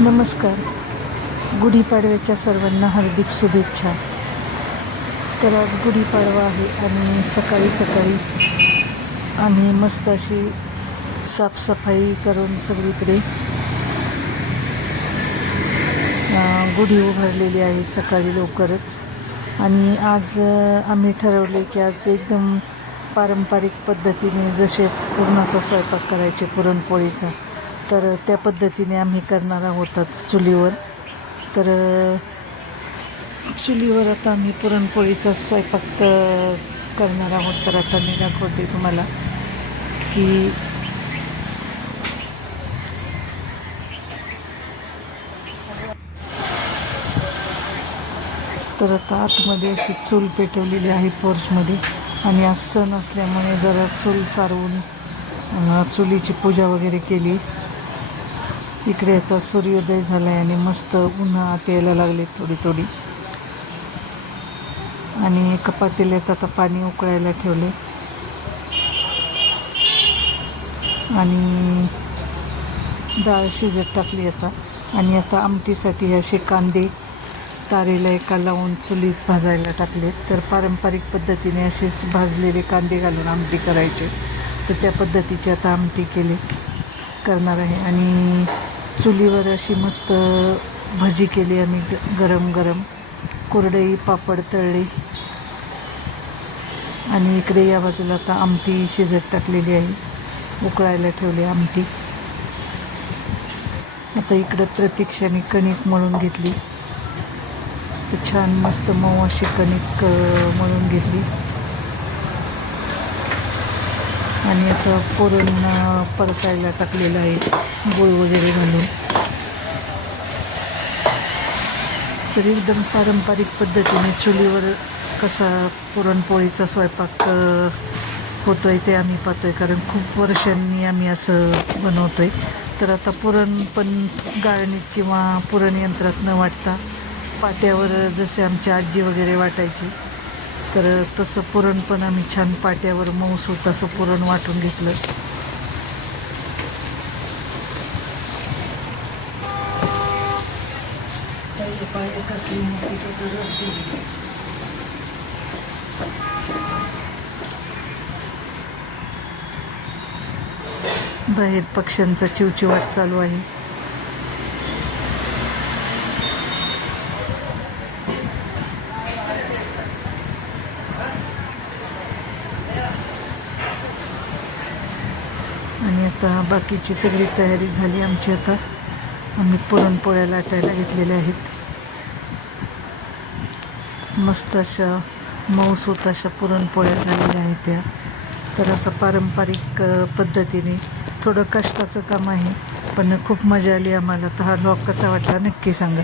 नमस्कार. गुढीपाडव्याच्या सर्वांना हार्दिक शुभेच्छा. तर आज गुढीपाडवा आहे आणि सकाळी सकाळी आम्ही मस्त अशी साफसफाई करून सगळीकडे गुढी उभारलेली आहे सकाळी लवकरच. आणि आज आम्ही ठरवले की आज एकदम पारंपरिक पद्धतीने जसे पुरणाचा स्वयंपाक करायचे पुरणपोळीचा, तर त्या पद्धतीने आम्ही करणार आहोत आज चुलीवर. तर चुलीवर आता आम्ही पुरणपोळीचा स्वयंपाक करणार आहोत. तर आता मी दाखवते तुम्हाला की तर आता आतमध्ये अशी चूल पेटवलेली आहे पोर्चमध्ये. आणि आज सण असल्यामुळे जरा चूल सारवून चुलीची पूजा वगैरे केली. इकडे आता सूर्योदय झाला आहे आणि मस्त उन्हा आत यायला लागले थोडी थोडी. आणि एका पातेल्यात आता पाणी उकळायला ठेवले आणि डाळ शिजत टाकली आता. आणि आता आमटीसाठी असे कांदे तारेला एका लावून चुलीत भाजायला टाकलेत. तर पारंपरिक पद्धतीने असेच भाजलेले कांदे घालून आमटी करायचे, तर त्या पद्धतीची आता आमटी करणार आहे. आणि चुलीवर अशी मस्त भजी केली आम्ही गरम गरम. कुरडई पापड तळले आणि इकडे या बाजूला आता आमटी शिजत टाकलेली आहे, उकळायला ठेवली आमटी. आता इकडं प्रतीक्षाने कणिक मळून घेतली, तर छान मस्त मऊ अशी कणिक मळून घेतली. आणि आता पुरण परतायला टाकलेलं आहे गूळ वगैरे घालून. तर एकदम पारंपरिक पद्धतीने चुलीवर कसा पुरणपोळीचा स्वयंपाक होतो आहे ते आम्ही पाहतो आहे, कारण खूप वर्षांनी आम्ही असं बनवतो आहे. तर आता पुरण पण गाळणीत किंवा पुरण यंत्रात न वाटता पाट्यावर जसे आमची आजी वगैरे वाटायची, तर तसं पुरण पण आम्ही छान पाट्यावर मऊसूत असं पुरण वाटून घेतलं. पाय कसली मोठी त्याचं रस. बाहेर पक्ष्यांचा चिवचिवाट चालू आहे. आणि आता बाकीची सगळी तयारी झाली आमची. आता आम्ही पुरणपोळ्या लाटायला घेतलेल्या आहेत. मस्त अशा मऊसूत अशा पुरणपोळ्या झालेल्या आहेत त्या. तर असं पारंपरिक पद्धतीने थोडं कष्टाचं काम आहे, पण खूप मजा आली आम्हाला. तर हा व्लॉग कसा वाटला नक्की सांगा.